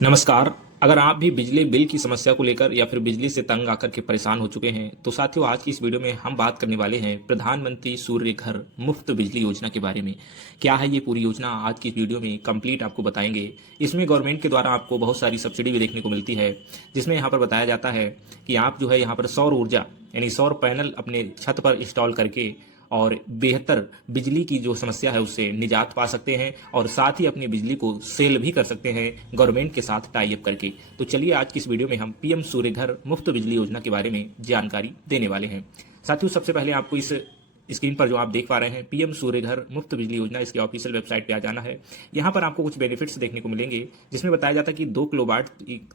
नमस्कार। अगर आप भी बिजली बिल की समस्या को लेकर या फिर बिजली से तंग आकर के परेशान हो चुके हैं, तो साथियों आज की इस वीडियो में हम बात करने वाले हैं प्रधानमंत्री सूर्य घर मुफ्त बिजली योजना के बारे में। क्या है ये पूरी योजना, आज की इस वीडियो में कंप्लीट आपको बताएंगे। इसमें गवर्नमेंट के द्वारा आपको बहुत सारी सब्सिडी भी देखने को मिलती है, जिसमें यहाँ पर बताया जाता है कि आप जो है यहाँ पर सौर ऊर्जा यानी सौर पैनल अपने छत पर इंस्टॉल करके और बेहतर बिजली की जो समस्या है उससे निजात पा सकते हैं और साथ ही अपनी बिजली को सेल भी कर सकते हैं गवर्नमेंट के साथ टाई अप करके। तो चलिए आज की इस वीडियो में हम पीएम सूर्य घर मुफ्त बिजली योजना के बारे में जानकारी देने वाले हैं। साथियों सबसे पहले आपको इस स्क्रीन पर जो आप देख पा रहे हैं पीएम सूर्य घर मुफ्त बिजली योजना, इसके ऑफिशियल वेबसाइट पे आ जाना है। यहाँ पर आपको कुछ बेनिफिट्स देखने को मिलेंगे, जिसमें बताया जाता है कि 2 किलोवाट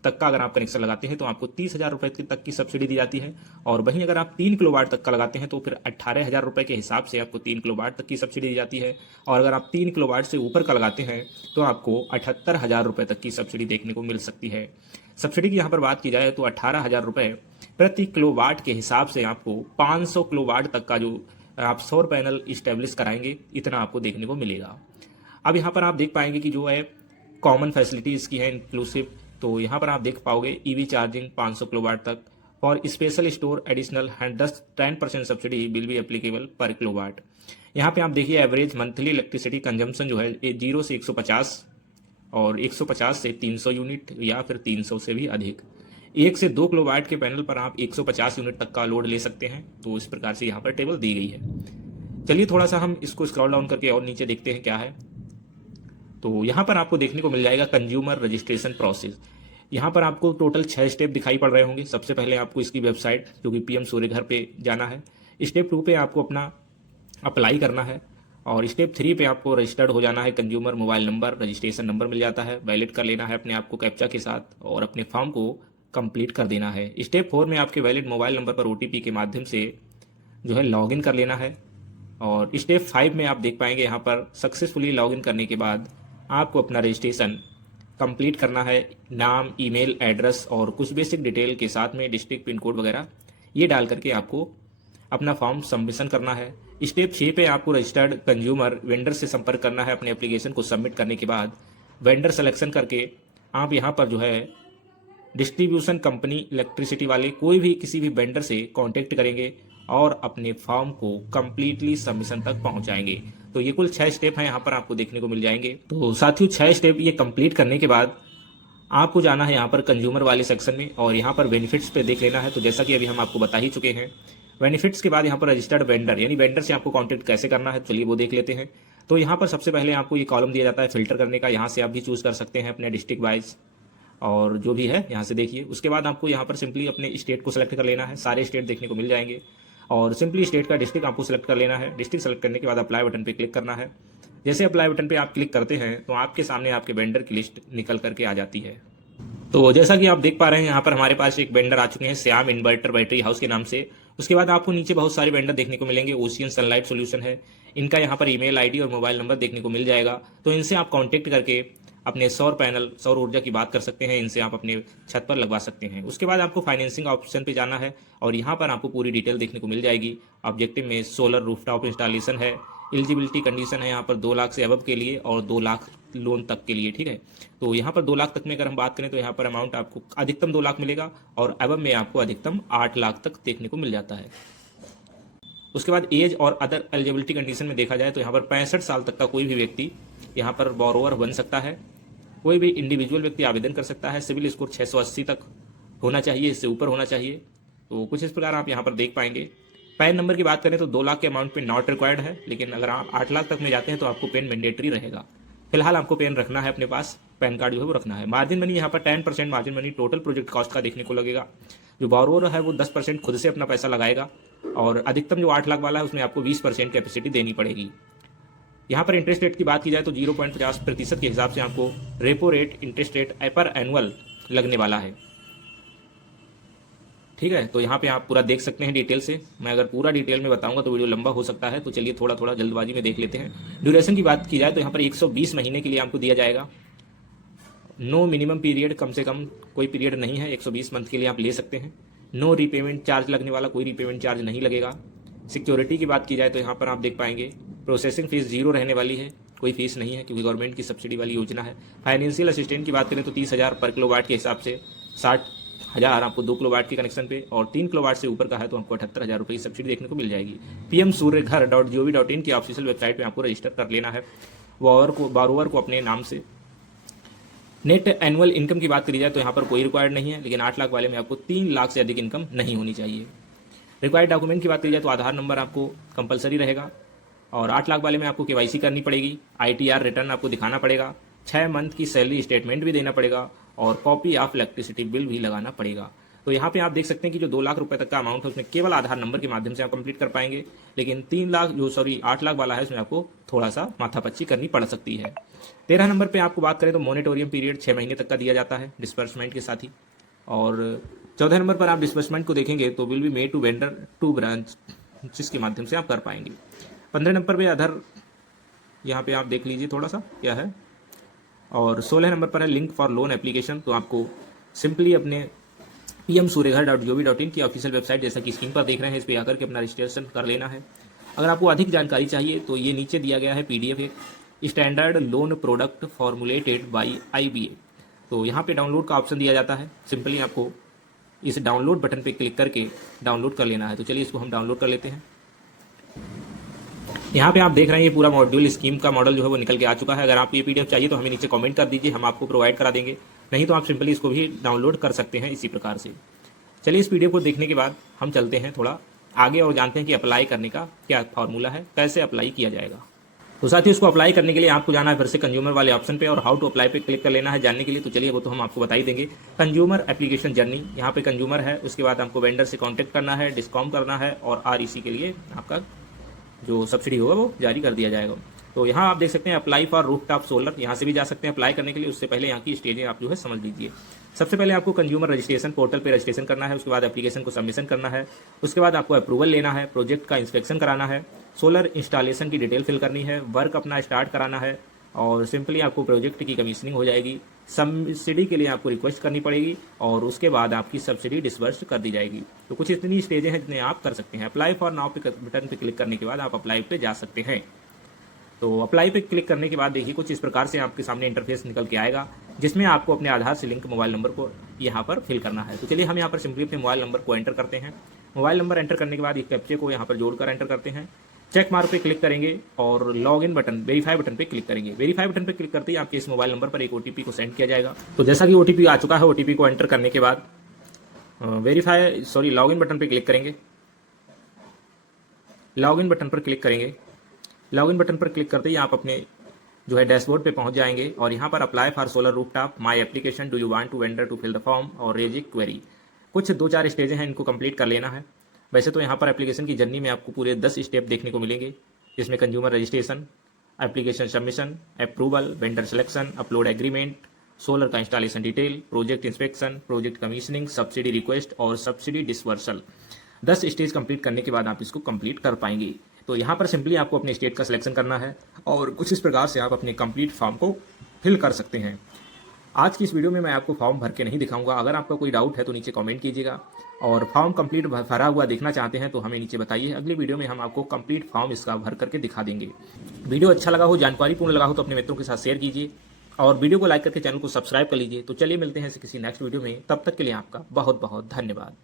तक का अगर आप कनेक्शन लगाते हैं तो आपको 30,000 रुपये तक की सब्सिडी दी जाती है। और वहीं अगर आप 3 किलोवाट तक का लगाते हैं तो फिर 18,000 रुपये के हिसाब से आपको 3 किलोवाट तक की सब्सिडी दी जाती है। और अगर आप 3 किलोवाट से ऊपर का लगाते हैं तो आपको 78,000 रुपये तक की सब्सिडी देखने को मिल सकती है। सब्सिडी की यहाँ पर बात की जाए तो 18,000 रुपये प्रति किलोवाट के हिसाब से आपको 500 किलोवाट तक का जो आप सौर पैनल इस्टेब्लिश कराएंगे इतना आपको देखने को मिलेगा। अब यहाँ पर आप देख पाएंगे कि जो है कॉमन फैसिलिटी इसकी है इंक्लूसिव। तो यहाँ पर आप देख पाओगे ईवी चार्जिंग 500 किलोवाट तक और special store additional 10% subsidy will be applicable पर किलोवाट। यहाँ पे आप देखिए एवरेज मंथली इलेक्ट्रिसिटी कंजम्पशन जो है 0 से 150 और 150 से 300 यूनिट या फिर 300 से भी अधिक। 1 से 2 किलोवाट के पैनल पर आप 150 यूनिट तक का लोड ले सकते हैं। तो इस प्रकार से यहाँ पर टेबल दी गई है। चलिए थोड़ा सा हम इसको स्क्रॉल डाउन करके और नीचे देखते हैं क्या है। तो यहाँ पर आपको देखने को मिल जाएगा कंज्यूमर रजिस्ट्रेशन प्रोसेस। यहाँ पर आपको टोटल 6 स्टेप दिखाई पड़ रहे होंगे। सबसे पहले आपको इसकी वेबसाइट जो कि पीएम सूर्य घर पे जाना है। स्टेप 2 पे आपको अपना अप्लाई करना है और स्टेप 3 पे आपको रजिस्टर्ड हो जाना है। Consumer mobile number, registration number मिल जाता है, वैलिड कर लेना है अपने आप को कैप्चा के साथ और अपने फॉर्म को कंप्लीट कर देना है। स्टेप 4 में आपके वैलिड मोबाइल नंबर पर ओटीपी के माध्यम से जो है लॉगिन कर लेना है। और स्टेप 5 में आप देख पाएंगे यहाँ पर सक्सेसफुली लॉगिन करने के बाद आपको अपना रजिस्ट्रेशन कंप्लीट करना है। नाम, ईमेल एड्रेस और कुछ बेसिक डिटेल के साथ में डिस्ट्रिक्ट पिन कोड वगैरह ये डाल करके आपको अपना फॉर्म सबमिशन करना है। स्टेप 6 पे आपको रजिस्टर्ड कंज्यूमर वेंडर से संपर्क करना है। अपने एप्लीकेशन को सबमिट करने के बाद वेंडर सेलेक्शन करके आप यहाँ पर जो है डिस्ट्रीब्यूशन कंपनी इलेक्ट्रिसिटी वाले कोई भी किसी भी वेंडर से कांटेक्ट करेंगे और अपने फॉर्म को कंप्लीटली सबमिशन तक पहुंचाएंगे। तो ये कुल 6 स्टेप हैं यहाँ पर आपको देखने को मिल जाएंगे। तो साथियों 6 स्टेप ये कंप्लीट करने के बाद आपको जाना है यहाँ पर कंज्यूमर वाले सेक्शन में और यहाँ पर बेनिफिट्स पे देख लेना है। तो जैसा कि अभी हम आपको बता ही चुके हैं, बेनिफिट्स के बाद यहाँ पर रजिस्टर्ड वेंडर यानी वेंडर से आपको कांटेक्ट कैसे करना है, चलिए वो देख लेते हैं। तो यहाँ पर सबसे पहले आपको ये कॉलम दिया जाता है फिल्टर करने का। यहाँ से आप भी चूज कर सकते हैं अपने डिस्ट्रिक्ट वाइज और जो भी है यहाँ से देखिए। उसके बाद आपको यहाँ पर सिंपली अपने स्टेट को सिलेक्ट कर लेना है। सारे स्टेट देखने को मिल जाएंगे और सिंपली स्टेट का डिस्ट्रिक्ट आपको सिलेक्ट कर लेना है। डिस्ट्रिक्ट सेलेक्ट करने के बाद अप्लाई बटन पे क्लिक करना है। जैसे अप्लाई बटन पे आप क्लिक करते हैं तो आपके सामने आपके वेंडर की लिस्ट निकल करके आ जाती है। तो जैसा कि आप देख पा रहे हैं यहाँ पर हमारे पास एक वेंडर आ चुके हैं श्याम इन्वर्टर बैटरी हाउस के नाम से। उसके बाद आपको नीचे बहुत सारे वेंडर देखने को मिलेंगे। ओशियन सनलाइट सॉल्यूशन है, इनका यहाँ पर ईमेल आईडी और मोबाइल नंबर देखने को मिल जाएगा। तो इनसे आप कांटेक्ट करके अपने सौर पैनल, सौर ऊर्जा की बात कर सकते हैं। इनसे आप अपने छत पर लगवा सकते हैं। उसके बाद आपको फाइनेंसिंग ऑप्शन पे जाना है और यहाँ पर आपको पूरी डिटेल देखने को मिल जाएगी। ऑब्जेक्टिव में सोलर रूफटॉप इंस्टॉलेशन है। एलिजिबिलिटी कंडीशन है यहाँ पर 2 लाख से अबव के लिए और 2 लाख लोन तक के लिए, ठीक है। तो यहाँ पर 2 लाख तक में अगर हम बात करें तो यहाँ पर अमाउंट आपको अधिकतम 2 लाख मिलेगा और अबव में आपको अधिकतम 8 लाख तक देखने को मिल जाता है। उसके बाद एज और अदर एलिजिबिलिटी कंडीशन में देखा जाए तो यहाँ पर 65 साल तक का कोई भी व्यक्ति यहाँ पर बोरोवर बन सकता है। कोई भी इंडिविजुअल व्यक्ति आवेदन कर सकता है। सिविल स्कोर 680 तक होना चाहिए, इससे ऊपर होना चाहिए। तो कुछ इस प्रकार आप यहाँ पर देख पाएंगे। पैन नंबर की बात करें तो 2 लाख के अमाउंट पे नॉट रिक्वायर्ड है, लेकिन अगर आप 8 लाख तक में जाते हैं तो आपको पेन मैंडेटरी रहेगा। फिलहाल आपको पेन रखना है अपने पास, पैन कार्ड जो है वो रखना है। मार्जिन मनी यहाँ पर 10% margin money total project cost का देखने को लगेगा। जो बोरोवर है वो 10% खुद से अपना पैसा लगाएगा और अधिकतम जो 8 लाख वाला है उसमें आपको 20% कैपेसिटी देनी पड़ेगी। यहाँ पर इंटरेस्ट रेट की बात की जाए तो 0.50% के हिसाब से आपको रेपो रेट इंटरेस्ट रेट पर एनुअल लगने वाला है, ठीक है। तो यहाँ पे आप पूरा देख सकते हैं डिटेल से। मैं अगर पूरा डिटेल में बताऊंगा तो वीडियो लंबा हो सकता है, तो चलिए थोड़ा थोड़ा जल्दबाजी में देख लेते हैं। ड्यूरेशन की बात की जाए तो यहाँ पर 120 महीने के लिए आपको दिया जाएगा। नो मिनिमम पीरियड, कम से कम कोई पीरियड नहीं है, 120 मंथ के लिए आप ले सकते हैं। नो रीपेमेंट चार्ज लगने वाला, कोई रीपेमेंट चार्ज नहीं लगेगा। सिक्योरिटी की बात की जाए तो यहाँ पर आप देख पाएंगे प्रोसेसिंग फीस 0 रहने वाली है, कोई फीस नहीं है क्योंकि गवर्नमेंट की सब्सिडी वाली योजना है। फाइनेंशियल असिस्टेंट की बात करें तो 30,000 पर किलोवाट के हिसाब से 60,000 आपको 2 किलोवाट के कनेक्शन पे, और 3 किलोवाट से ऊपर का है तो आपको 78,000 रुपये की सब्सिडी देखने को मिल जाएगी। pmsuryaghar.gov.in की ऑफिशियल वेबसाइट में आपको रजिस्टर कर लेना है। बोरोवर को अपने नाम से। नेट एनुअल इनकम की बात करी जाए तो यहाँ पर कोई रिक्वायर्ड नहीं है, लेकिन 8 लाख वाले में आपको 3 लाख से अधिक इनकम नहीं होनी चाहिए। रिक्वायर्ड डॉक्यूमेंट की बात करी जाए तो आधार नंबर आपको कंपलसरी रहेगा, और 8 लाख वाले में आपको केवाईसी करनी पड़ेगी, ITR रिटर्न आपको दिखाना पड़ेगा, 6 मंथ की सैलरी स्टेटमेंट भी देना पड़ेगा, और कॉपी ऑफ इलेक्ट्रिसिटी बिल भी लगाना पड़ेगा। तो यहाँ पे आप देख सकते हैं कि जो 2 लाख रुपए तक का अमाउंट है उसमें केवल आधार नंबर के माध्यम से आप कंप्लीट कर पाएंगे, लेकिन 8 लाख वाला है उसमें आपको थोड़ा सा माथापच्ची करनी पड़ सकती है। 13 नंबर पे आपको बात करें तो मॉनिटोरियम पीरियड 6 महीने तक का दिया जाता है डिस्बर्समेंट के साथ ही। और 14 नंबर पर आप डिस्बर्समेंट को देखेंगे तो will be made to vendor to branch, जिसके माध्यम से आप कर पाएंगे। 15 नंबर पे अदर, यहाँ पे आप देख लीजिए थोड़ा सा क्या है। और 16 नंबर पर है लिंक फॉर लोन एप्लीकेशन, तो आपको सिंपली अपने pmsuryaghar.gov.in की ऑफिशियल वेबसाइट जैसा कि स्क्रीन पर देख रहे हैं इस पर आकर के अपना रजिस्ट्रेशन कर लेना है। अगर आपको अधिक जानकारी चाहिए तो ये नीचे दिया गया है PDF एक standard loan product formulated by IBA, तो यहाँ पे डाउनलोड का ऑप्शन दिया जाता है। सिंपली आपको इस डाउनलोड बटन पे क्लिक करके डाउनलोड कर लेना है। तो चलिए इसको हम डाउनलोड कर लेते हैं। यहाँ पे आप देख रहे हैं ये पूरा मॉड्यूल स्कीम का मॉडल जो है वो निकल के आ चुका है। अगर आपको ये PDF चाहिए तो हमें नीचे कमेंट कर दीजिए, हम आपको प्रोवाइड करा देंगे, नहीं तो आप सिंपली इसको भी डाउनलोड कर सकते हैं इसी प्रकार से। चलिए इस PDF को देखने के बाद हम चलते हैं थोड़ा आगे और जानते हैं कि अप्लाई करने का क्या फार्मूला है, कैसे अप्लाई किया जाएगा। तो साथ ही उसको अप्लाई करने के लिए आपको जाना है फिर से कंज्यूमर वाले ऑप्शन पे और हाउ टू अप्लाई पे क्लिक कर लेना है जानने के लिए। तो चलिए वो तो हम आपको बता ही देंगे। कंज्यूमर एप्लीकेशन जर्नी, यहाँ पे कंज्यूमर है, उसके बाद आपको वेंडर से कांटेक्ट करना है, डिस्काउंट करना है, और REC के लिए आपका जो सब्सिडी होगा वो जारी कर दिया जाएगा। तो यहाँ आप देख सकते हैं अप्लाई फॉर रूफटॉप सोलर, यहाँ से भी जा सकते हैं अप्लाई करने के लिए। उससे पहले यहाँ की स्टेजें आप जो है समझ लीजिए। सबसे पहले आपको कंज्यूमर रजिस्ट्रेशन पोर्टल पे रजिस्ट्रेशन करना है, उसके बाद एप्लीकेशन को सबमिशन करना है, उसके बाद आपको अप्रूवल लेना है, प्रोजेक्ट का इंस्पेक्शन कराना है, सोलर इंस्टॉलेशन की डिटेल फिल करनी है, वर्क अपना स्टार्ट कराना है, और सिंपली आपको प्रोजेक्ट की कमीशनिंग हो जाएगी। सब्सिडी के लिए आपको रिक्वेस्ट करनी पड़ेगी और उसके बाद आपकी सब्सिडी डिसबर्स कर दी जाएगी। तो कुछ इतनी स्टेजें हैं जिन्हें आप कर सकते हैं। अप्लाई फॉर नाउ पे बटन पे क्लिक करने के बाद आप अप्लाई पे जा सकते हैं। तो अप्लाई पे क्लिक करने के बाद देखिए कुछ इस प्रकार से आपके सामने इंटरफेस निकल के आएगा, जिसमें आपको अपने आधार से लिंक मोबाइल नंबर को यहाँ पर फिल करना है। तो चलिए हम यहाँ पर सिंपली अपने मोबाइल नंबर को एंटर करते हैं। मोबाइल नंबर एंटर करने के बाद एक कैप्चे को यहाँ पर जोड़कर एंटर करते हैं। चेक मार्क पे क्लिक करेंगे और लॉगिन बटन, वेरीफाई बटन पे क्लिक करेंगे। वेरीफाई बटन पे क्लिक करते ही आपके इस मोबाइल नंबर पर एक OTP को सेंड किया जाएगा। तो जैसा कि OTP आ चुका है, OTP को एंटर करने के बाद लॉगिन बटन पे क्लिक करेंगे। लॉगिन बटन पर क्लिक करेंगे। लॉगिन बटन पर क्लिक करते ही आप अपने जो है डैशबोर्ड पे पहुंच जाएंगे और यहाँ पर apply for solar rooftop my application do you want to vendor to fill the form और रेज ए क्वेरी, कुछ 2-4 स्टेजें हैं, इनको कंप्लीट कर लेना है। वैसे तो यहाँ पर एप्लीकेशन की जर्नी में आपको पूरे 10 स्टेप देखने को मिलेंगे, जिसमें consumer registration, application submission, approval, vendor selection, upload agreement, solar का installation detail, project inspection, project commissioning, subsidy request और सब्सिडी डिसवर्सल। 10 स्टेज कंप्लीट करने के बाद आप इसको कंप्लीट कर पाएंगे। तो यहाँ पर सिंपली आपको अपने स्टेट का सिलेक्शन करना है और कुछ इस प्रकार से आप अपने कंप्लीट फॉर्म को फिल कर सकते हैं। आज की इस वीडियो में मैं आपको फॉर्म भर के नहीं दिखाऊंगा। अगर आपका कोई डाउट है तो नीचे कमेंट कीजिएगा, और फॉर्म कंप्लीट भरा हुआ देखना चाहते हैं तो हमें नीचे बताइए। अगली वीडियो में हम आपको कंप्लीट फॉर्म इसका भर करके दिखा देंगे। वीडियो अच्छा लगा हो, जानकारीपूर्ण लगा हो तो अपने मित्रों के साथ शेयर कीजिए और वीडियो को लाइक करके चैनल को सब्सक्राइब कर लीजिए। तो चलिए मिलते हैं किसी नेक्स्ट वीडियो में, तब तक के लिए आपका बहुत बहुत धन्यवाद।